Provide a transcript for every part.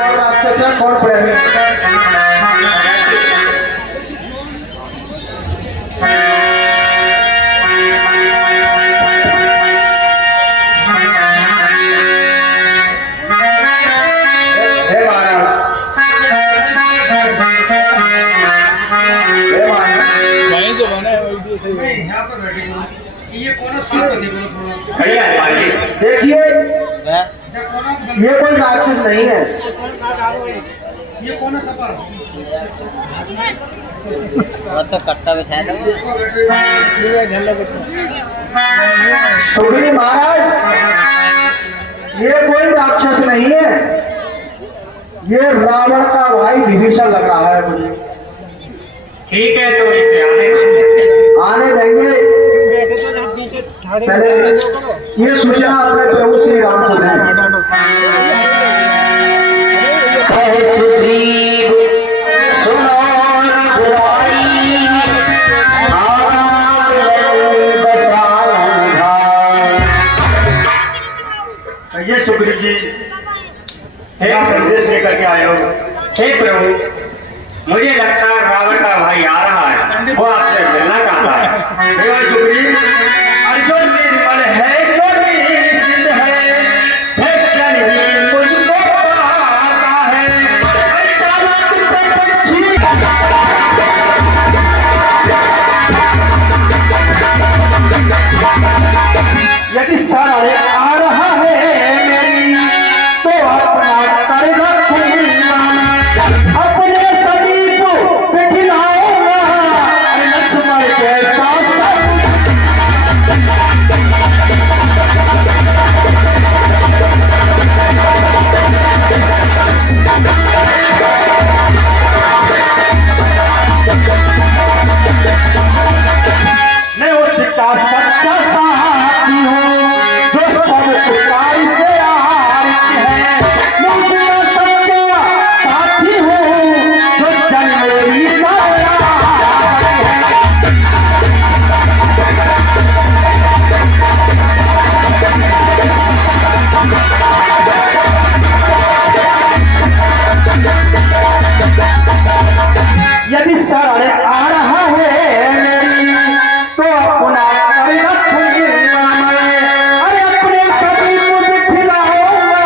कौन राक्षस है कौन प्रेमी? देखिए ये कोई राक्षस नहीं है। ये कौन है सफर? तो कट्टा बिछाया था सुग्रीव महाराज, ये कोई राक्षस नहीं है, ये रावण का भाई विभीषण लग रहा है मुझे। ठीक है तो इसे आने देंगे। पहले ये सूचना अपने प्रभु श्री राम को दें। सुग्रीव सुनो बुराई ये सुग्रीव जी एक संदेश लेकर के आए हो। हे प्रभु, मुझे लगता है रावण का भाई आ रहा है, वो आपसे मिलना चाहता है। हे भाई सुग्रीव, अर्जुन निर्मल है जो निश्चित है, भक्तन ही मुझको पाता है। चालाक पंछी यदि सारे आ रहा है मेरी तो अपना कर रखूंगा, अपने सभी को बिठलाऊंगा लक्ष्मण के साथ साथ। मैं उसका सच्चा साथी हूँ जो सब पुकार से आरती है। मैं उसका सच्चा साथी हूँ जो जन मेरी साया है। यदि शरण आ रहा है मेरी तो अपना कर रखूंगा मैं, अरे अपने सभी को बिठलाऊंगा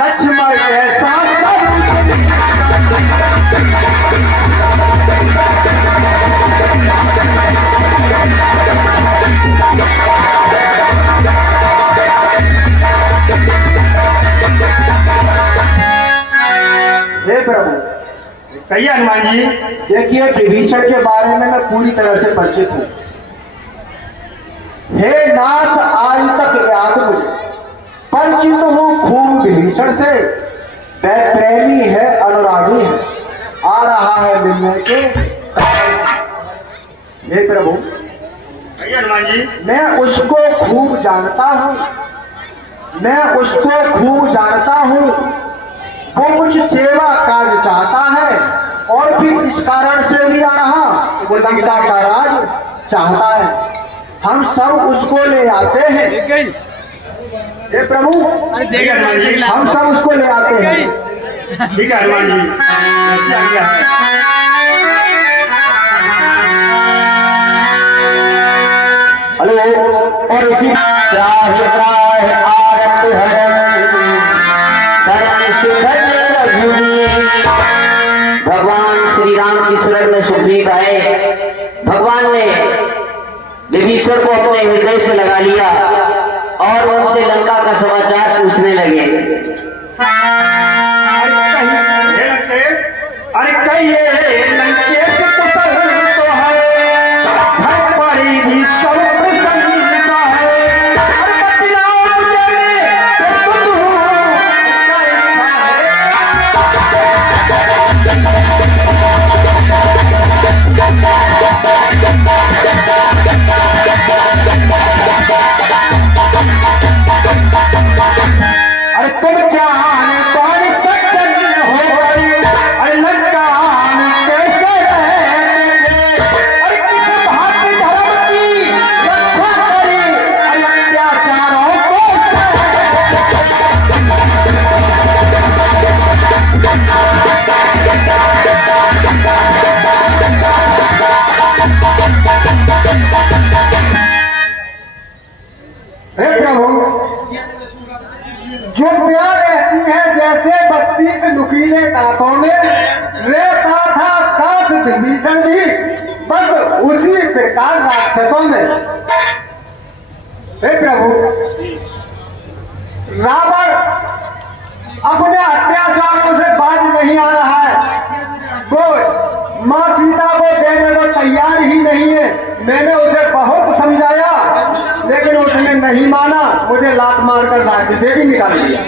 लक्ष्मण के साथ साथ। हे प्रभु, कहिए हनुमान जी। देखिए विभीषण के बारे में मैं पूरी तरह से परिचित हूँ। हे नाथ, आज तक याद मुझे परिचित हूँ खूब विभीषण से। वह प्रेमी है, अनुरागी है, आ रहा है मिलने के। हे प्रभु, कहिए हनुमान जी। मैं उसको खूब जानता हूँ, मैं उसको खूब जानता हूँ। वो कुछ सेवा कार्य चाहता है और फिर इस कारण से भी आ रहा, वो लंका का राज चाहता है। हम सब उसको ले आते हैं। हे प्रभु, हम सब उसको ले आते हैं। ठीक है हनुमान जी, ऐसी आज्ञा है। हेलो, और इसी त्राहि त्राहि आरत हरन शरण सुखद रघुनी। भगवान श्री राम की शरण में सुग्रीव आए। भगवान ने विभीषण को अपने हृदय से लगा लिया और उनसे लंका का समाचार पूछने लगे। अरे कहिए लंकेश कुशल तो है, घर पड़ी भी सब प्रशंसा है। अरे बतलाओ मुझे मैं प्रस्तुत हूँ, क्या इच्छा है। अरे तुम जान कौन सज्जन हो गई, अरे लंका 20 नुकीले दांतों में रहता था दास विभीषण भी बस उसी प्रकार राक्षसों में। हे प्रभु, रावण अपने अत्याचारों से बाज नहीं आ रहा है, वो माँ सीता को देने को तैयार ही नहीं है। मैंने उसे बहुत समझाया लेकिन उसने नहीं माना, मुझे लात मारकर राज्य से भी निकाल दिया।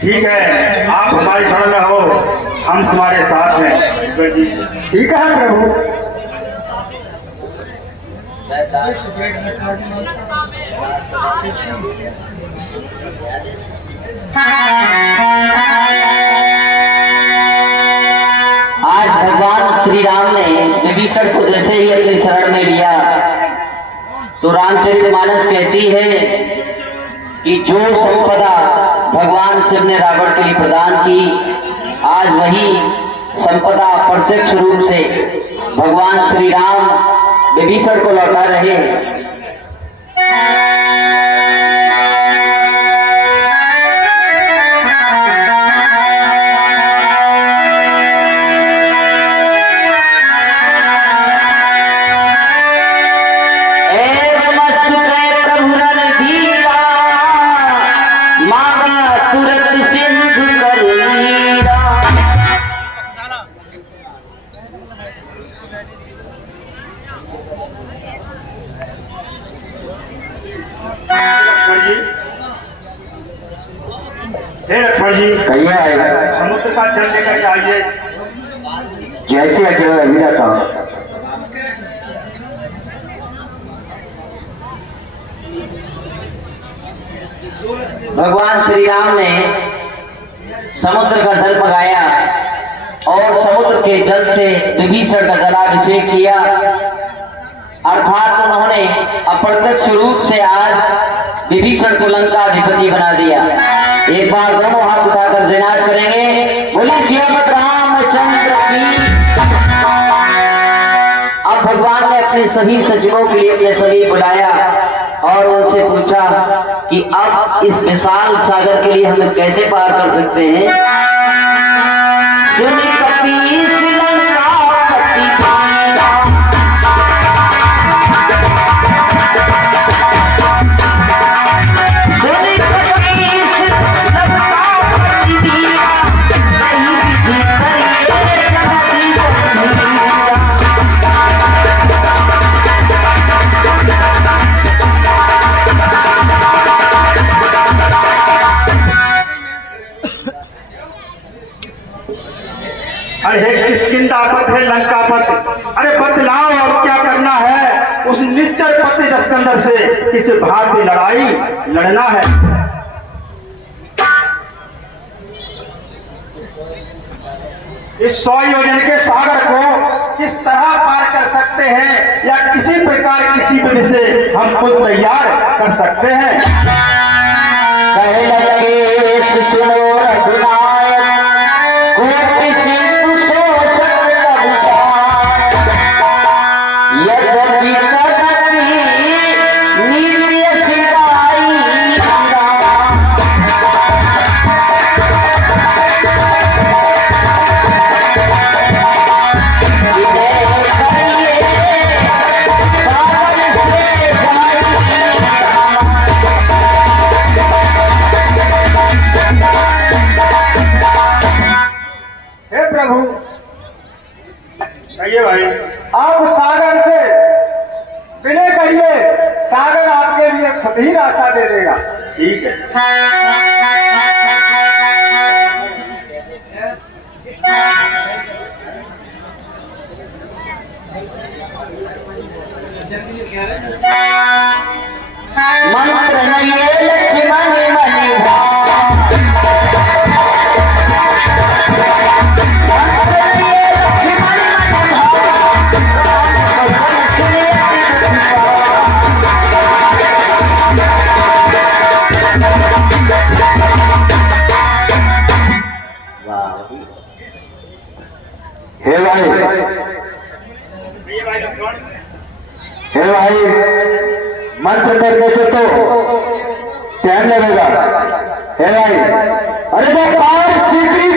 ठीक है, आप हमारी शरण में हो, हम तुम्हारे साथ हैं। ठीक है प्रभु। आज भगवान श्री राम ने विभीषण को जैसे ही अपनी शरण में लिया तो रामचरितमानस कहती है कि जो संपदा भगवान शिव ने रावण के लिए प्रदान की, आज वही संपदा प्रत्यक्ष रूप से भगवान श्री राम विभीषण को लौटा रहे हैं। लक्ष्मण जी, कहिए आएगा समुद्र का जल लेकर के आइए। जैसे अकेले अभी रहता हूँ। भगवान श्री राम ने समुद्र का जल मंगाया और समुद्र के जल से विभीषण का जलाभिषेक किया, अर्थात उन्होंने अप्रत्यक्ष रूप से आज विभीषण को लंका अधिपति बना दिया। एक बार दोनों हाथ उठाकर जयनाद करेंगे, बोले श्रीमद् रामचंद्र की। अब भगवान ने अपने सभी सचिवों के लिए अपने सभी बुलाया और उनसे पूछा कि अब इस विशाल सागर के लिए हम कैसे पार कर सकते हैं। सुनी कपीस लंकापति पाया, सुनी कपीस लंकापति दिया, नहीं विधि करिए जगति गंभीरा। अरे किष्किंधापति है, लंकापति, अरे बतलाओ और क्या करना है उस निश्चर पति दस्कंदर से, किस भारतीय लड़ाई लड़ना है। इस 100 योजन के सागर को किस तरह पार कर सकते हैं या किसी प्रकार किसी विधि से हम खुद तैयार कर सकते हैं। कहे लंकेश सुनो रघुनायक, कोटि सिंधु शोषक अभिषाक, यद्यपि तदपि नीति सिधाई हे प्रभु, कहिए भाई। आप सागर से विनय करिए, सागर आपके लिए खुद ही रास्ता दे देगा। ठीक है। मंत्र नये लक्ष्मण मणि भाव, मंत्र नये लक्ष्मण मणि भाव, राम भजन सुनिए हे भाई, हे भाई, मंत्र करने से तो टाइम लगेगा। हे भाई, अरे जो कार शीघ्र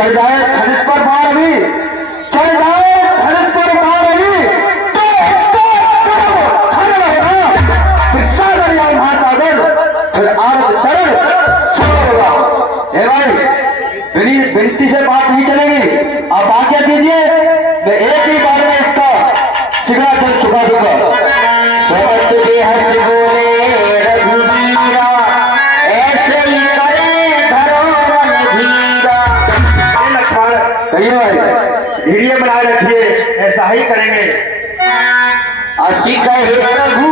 चल जाए धनुष पर बाण अभी, चल जाए धनुष पर बाण अभी, तो इसको खर रहेगा फिर सागर या महासागर, फिर आरत चरण सोना होगा। हे भाई, विनती से बात नहीं चलेगी, आप आज्ञा दीजिए, मैं एक ही बार में इसका सिग्नेचर चुका दूंगा। सोमत बेहस बोले रघुवीरा, ऐसे ही करे धरो मन धीरा। लक्ष्मण कहिए भाई। धीरे बनाए रखिए, ऐसा ही करेंगे। असी कहे प्रभु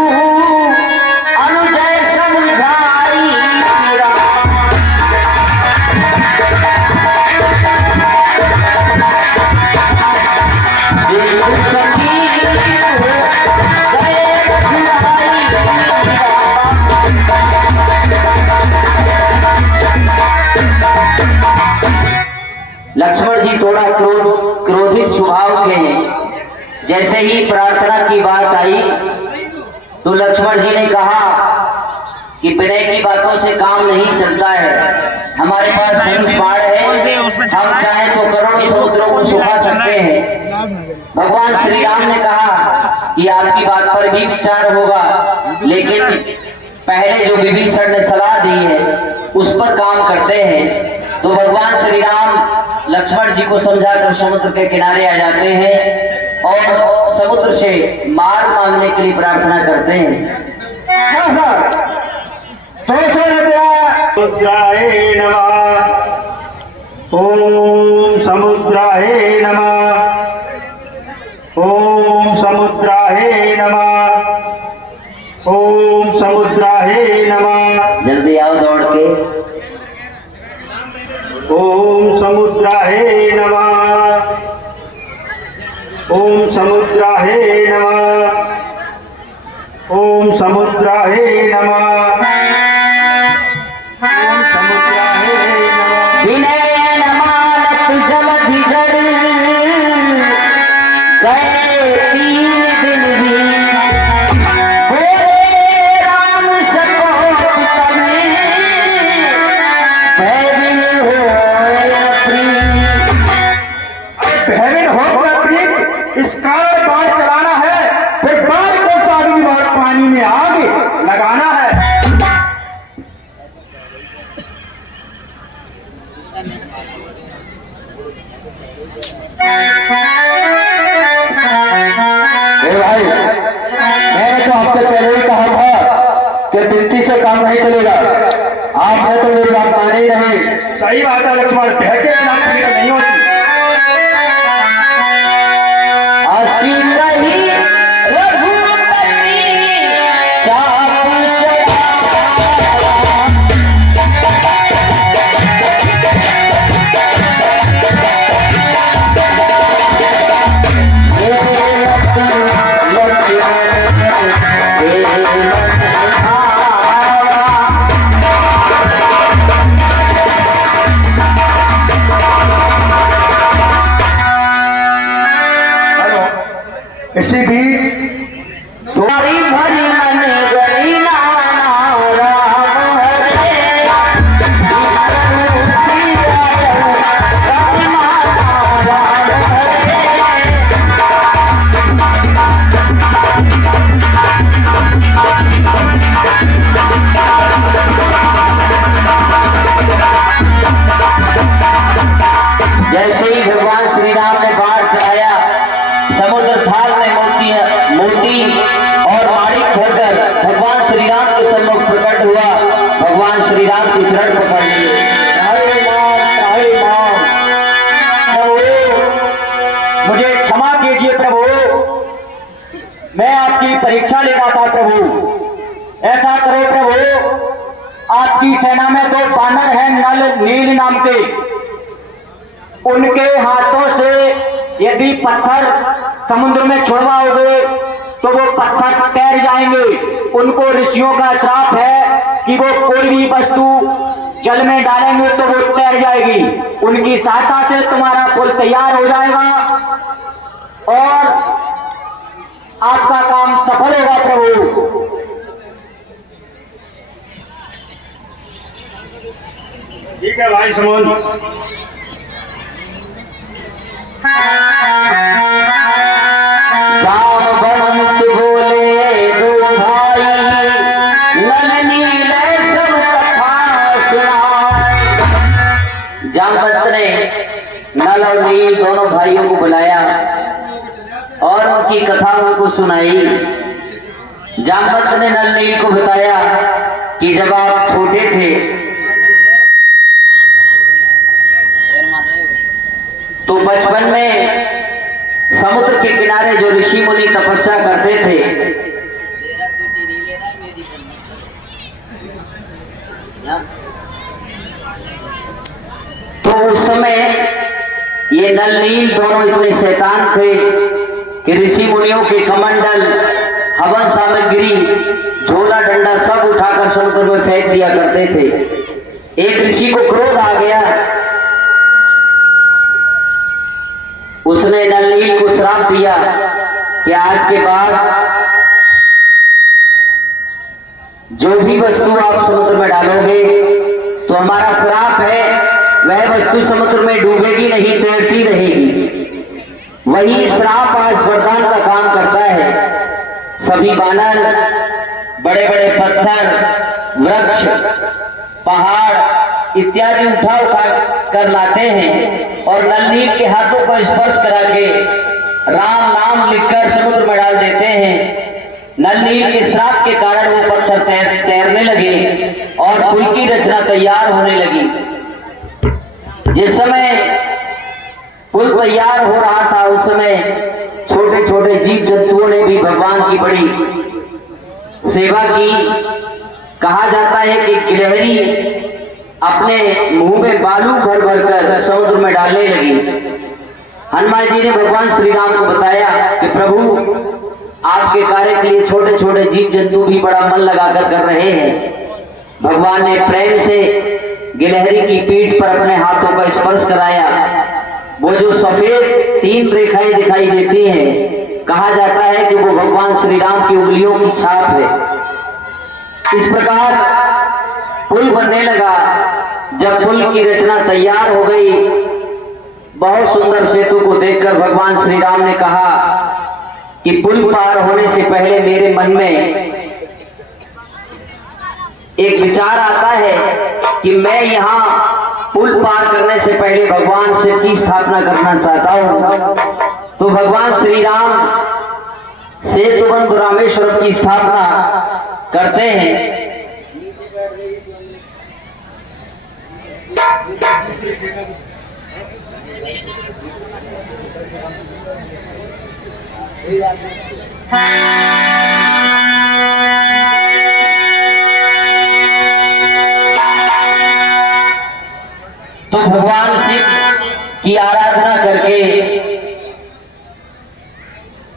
अनुजय समझाई मीरा। शिव सखी गए रघुराई लक्ष्मण जी थोड़ा क्रोधित स्वभाव के हैं। जैसे ही प्रार्थना की बात आई तो लक्ष्मण जी ने कहा कि विनय की बातों से काम नहीं चलता है। हमारे पास धनुष बाण है, हम चाहे तो करोड़ों समुद्रों को सुखा सकते हैं। भगवान श्री राम ने कहा कि आपकी बात पर भी विचार होगा, लेकिन पहले जो विभीषण ने सलाह दी है उस पर काम करते हैं। तो भगवान श्री राम लक्ष्मण जी को समझाकर समुद्र के किनारे आ जाते हैं और समुद्र से मार मांगने के लिए प्रार्थना करते हैं। हाँ सर, तो समुद्राय नमः, ओम समुद्राय नमः, ओम समुद्राय नमः, ओम समुद्राय नमः। जल्दी आओ दौड़ के। ओम समुद्राय नमः, ओम समुद्राय नमः, ओम समुद्राय नमः, ओम समुद्राय नमः। विनय न मानत जलधि जड़, गए 3 दिन भी, बोले राम सकोप तमें, भयविन होय प्रीत। भयभीत हो प्रीत, इस कारण बाढ़ चलाना है, फिर बाढ़ को साधु बाढ़ पानी में आग लगाना है। भाई, मैंने तो आपसे पहले ही कहा था कि विनती से काम नहीं चलेगा, आपने तो मेरी बात मानी ही नहीं। सही बात है लक्ष्मण, बहके बिना प्रीत नहीं होती। असी नहीं रघुपति चाप इसी बीच भरी भरी मन गई नाम राम हरे, जैसे ही भगवान श्री राम ने बाढ़ चढ़ाया, समुद्र थाल में मोती और माणिक होकर भगवान श्री राम के सम्मुख प्रकट हुआ। भगवान श्री राम के चरण पकड़ लिए। मुझे क्षमा कीजिए प्रभु, मैं आपकी परीक्षा ले रहा था प्रभु। ऐसा करो प्रभु, आपकी सेना में 2 बानर हैं नल नील नाम के, उनके हाथों से यदि पत्थर समुद्र में छोड़वाओगे तो वो पत्थर तैर जाएंगे। उनको ऋषियों का श्राप है कि वो कोई भी वस्तु जल में डालेंगे तो वो तैर जाएगी। उनकी सहायता से तुम्हारा पुल तैयार हो जाएगा और आपका काम सफल होगा प्रभु। ठीक है भाई समोन, जामवंत बोले दो भाई, नल नील सब कथा सुनाए। जामवंत ने नल और नील दोनों भाइयों को बुलाया और उनकी कथा उनको सुनाई। जामवंत ने नल नील को बताया कि जब आप छोटे थे तो बचपन में समुद्र के किनारे जो ऋषि मुनि तपस्या करते थे, तो उस समय ये नल नील दोनों इतने शैतान थे कि ऋषि मुनियों के कमंडल, हवन सामग्री, झोला डंडा सब उठाकर समुद्र में फेंक दिया करते थे। एक ऋषि को क्रोध आ गया, उसने नल नील को श्राप दिया कि आज के बाद जो भी वस्तु आप समुद्र में डालोगे तो हमारा श्राप है वह वस्तु समुद्र में डूबेगी नहीं, तैरती रहेगी। वही श्राप आज वरदान का काम करता है। सभी बानर बड़े बड़े पत्थर, वृक्ष, पहाड़ इत्यादि उठा कर लाते हैं और नल नील के हाथों को स्पर्श करा के राम नाम लिखकर समुद्र में डाल देते हैं। नल नील के श्राप के कारण वो पत्थर तैरने लगे और पुल की रचना तैयार होने लगी। जिस समय पुल तैयार हो रहा था उस समय छोटे छोटे जीव जंतुओं ने भी भगवान की बड़ी सेवा की। कहा जाता है कि गिलहरी अपने मुंह में बालू भर भर कर समुद्र में डालने लगी। हनुमान जी ने भगवान श्री राम को बताया कि प्रभु आपके कार्य के लिए छोटे छोटे जीव जंतु भी बड़ा मन लगाकर कर रहे हैं। भगवान ने प्रेम से गिलहरी की पीठ पर अपने हाथों का स्पर्श कराया। वो जो सफेद 3 रेखाएं दिखाई देती हैं, कहा जाता है कि वो भगवान श्री राम की उंगलियों की छाप है। इस प्रकार पुल बनने लगा। जब पुल की रचना तैयार हो गई, बहुत सुंदर सेतु को देखकर भगवान श्री राम ने कहा कि पुल पार होने से पहले मेरे मन में एक विचार आता है कि मैं यहाँ पुल पार करने से पहले भगवान शिव की स्थापना करना चाहता हूँ। तो भगवान श्री राम सेतुबंध रामेश्वरम की स्थापना करते हैं। तो भगवान शिव की आराधना करके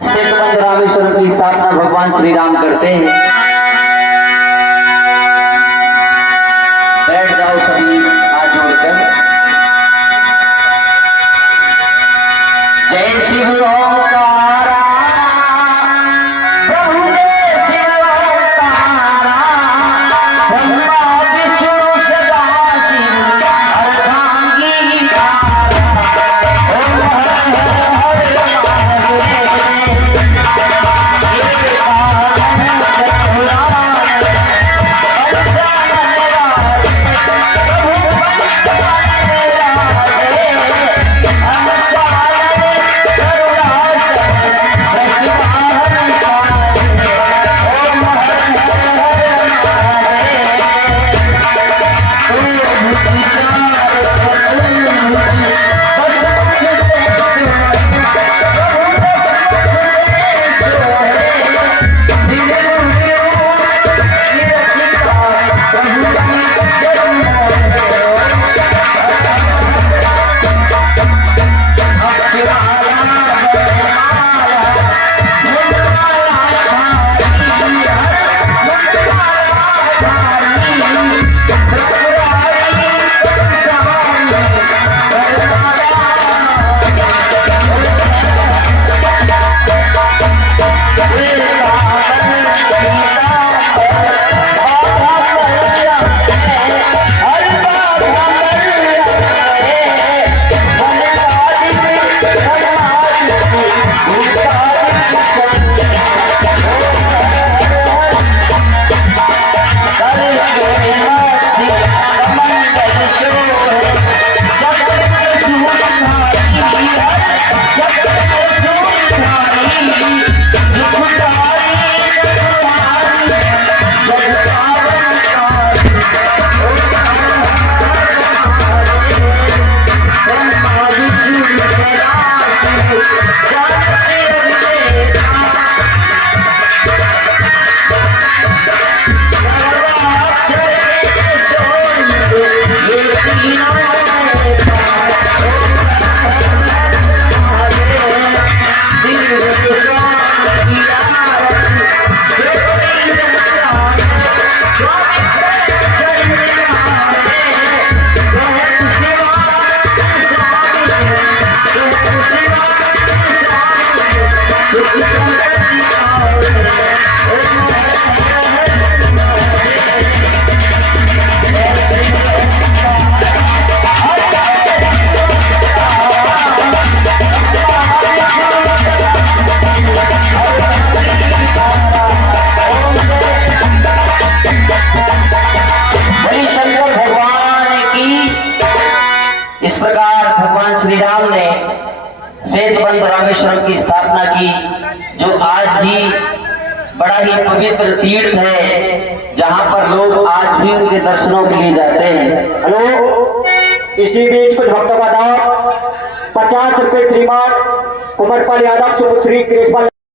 सेतुबंध रामेश्वरम की स्थापना भगवान श्री राम करते हैं। बैठ जाओ सभी हाथ जोड़कर। जय शिव ओंकारा, प्रभु जय शिव ओंकारा, ब्रह्मा विष्णु सदा शिव अर्धांगी तारा। ओम हर हर रामेश्वरम की स्थापना की, जो आज भी बड़ा ही पवित्र तीर्थ है, जहां पर लोग आज भी उनके दर्शनों के लिए जाते हैं। हेलो, इसी बीच कुछ भक्तों का दाम 50 रुपए श्रीमान कुमारपाल यादव, श्री कृष्ण